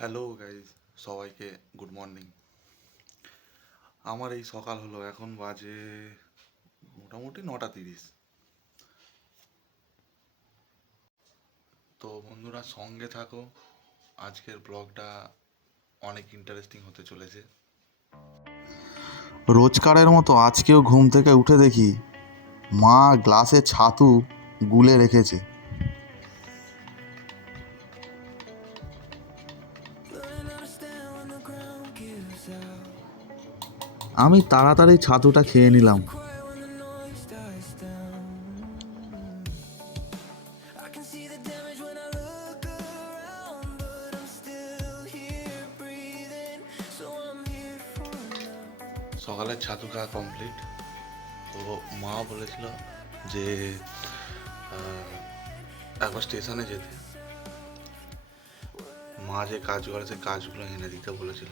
Hello guys, সবাইকে good morning. আমার এই সকাল হলো, এখন বাজে মোটামুটি 9:30। তো বন্ধুরা সঙ্গে থাকো, আজকের ব্লগটা অনেক ইন্টারেস্টিং হতে চলেছে। রোজকারের মতো আজকেও ঘুম থেকে উঠে দেখি মা গ্লাসে ছাতু গুলে রেখেছে। আমি তাড়াতাড়ি ছাতুটা খেয়ে নিলাম। সকালের ছাতু খাওয়া কমপ্লিট। তো মা বলেছিল যে একবার স্টেশনে যেতে, মা যে কাজ করে সে কাজগুলো এনে দিতে বলেছিল।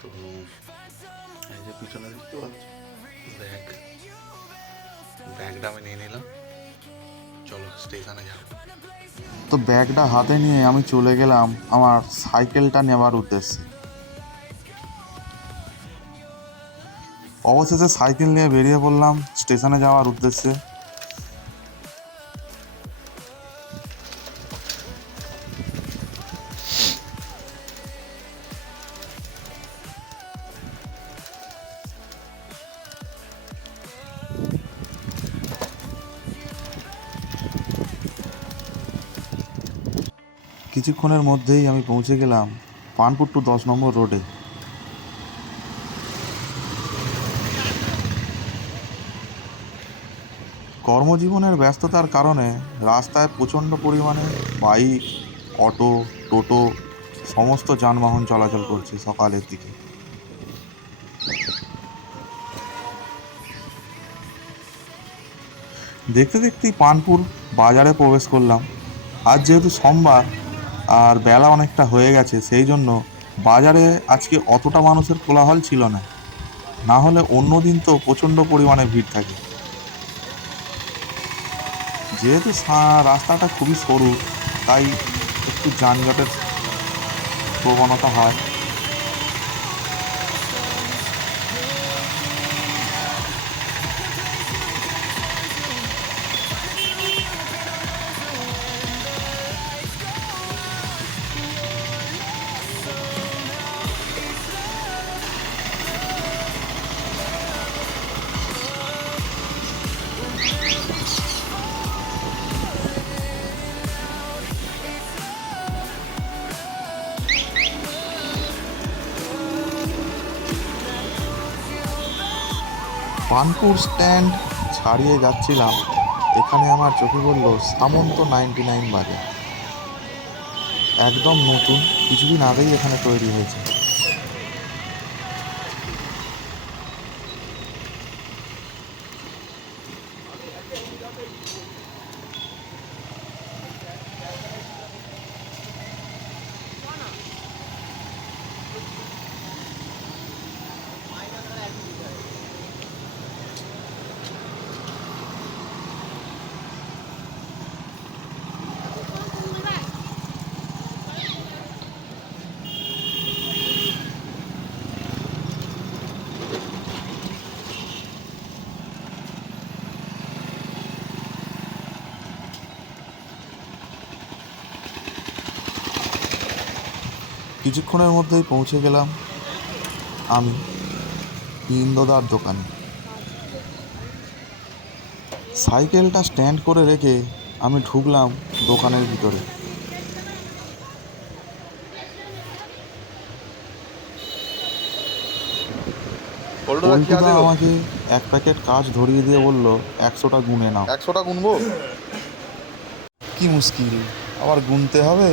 তো এই যে পিছনে দেখতে পাচ্ছ ব্যাগটা আমি নিয়ে নিলাম, চলো স্টেশনে যাবো। তো ব্যাগটা হাতে নিয়ে আমি চলে গেলাম আমার সাইকেলটা নেওয়ার উদ্দেশ্যে। অবশেষে সাইকেল নিয়ে বেরিয়ে পড়লাম স্টেশনে যাওয়ার উদ্দেশ্যে। কিছুক্ষণের মধ্যেই আমি পৌঁছে গেলাম পানপুর টু 10 নম্বর রোডে। কর্মজীবনের ব্যস্ততার কারণে রাস্তায় প্রচণ্ড পরিমাণে বাইক, অটো, টোটো সমস্ত যানবাহন চলাচল করছে সকালের দিকে। দেখতে দেখতেই পানপুর বাজারে প্রবেশ করলাম। আজ যেহেতু সোমবার আর বেলা অনেকটা হয়ে গেছে, সেই জন্য বাজারে আজকে অতটা মানুষের কোলাহল ছিল না। না হলে অন্য দিন তো প্রচণ্ড পরিমাণে ভিড় থাকে। যেহেতু রাস্তাটা খুবই সরু, তাই একটু যানজটের প্রবণতা হয়। পানপুর স্ট্যান্ড ছাড়িয়ে যাচ্ছিলাম, এখানে আমার চোখে পড়ল সামন্ত 99 বাজার। একদম নতুন, কিছুদিন আগেই এখানে তৈরি হয়েছে। কিছুক্ষণের মধ্যেই পৌঁছে গেলাম আমি ইন্দ্রদার দোকানে। সাইকেলটা স্ট্যান্ড করে রেখে আমি ঢুকলাম দোকানের ভিতরে। পল্টুদা আমাকে এক প্যাকেট কাজ ধরিয়ে দিয়ে বলল 100টা গুনে নাও। 100টা গুনবো? কি মুশকিল, আবার গুনতে হবে?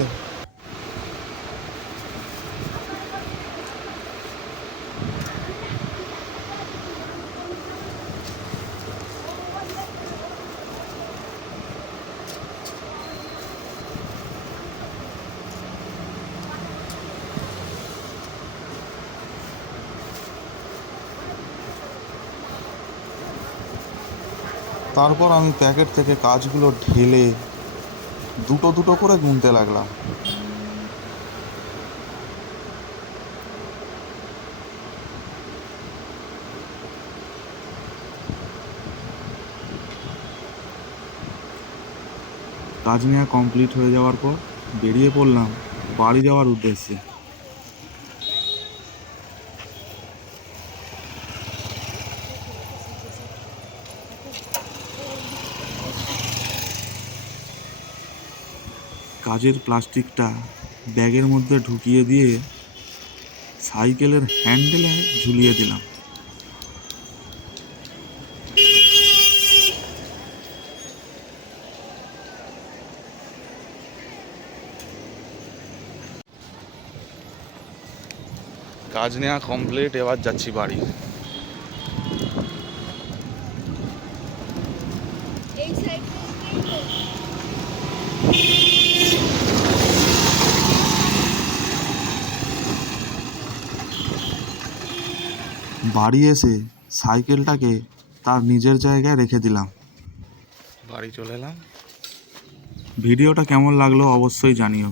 তারপর আমি প্যাকেট থেকে কাজগুলো ঢেলে দুটো দুটো করে গুনতে লাগলাম। কাজ নেওয়া কমপ্লিট হয়ে যাওয়ার পর বেরিয়ে পড়লাম বাড়ি যাওয়ার উদ্দেশ্যে। কাজের প্লাস্টিকটা ব্যাগের মধ্যে ঢুকিয়ে দিয়ে সাইকেলের হ্যান্ডেলে ঝুলিয়ে দিলাম। কাজ নেওয়া কমপ্লিট, এবার যাচ্ছি বাড়ি। এই সাইডে বাড়ি এসে সাইকেলটাকে তার নিজের জায়গায় রেখে দিলাম। বাড়ি চলে এলাম। ভিডিওটা কেমন লাগলো অবশ্যই জানিও।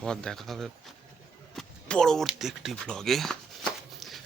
আবার দেখা হবে পরবর্তী একটি ভ্লগে।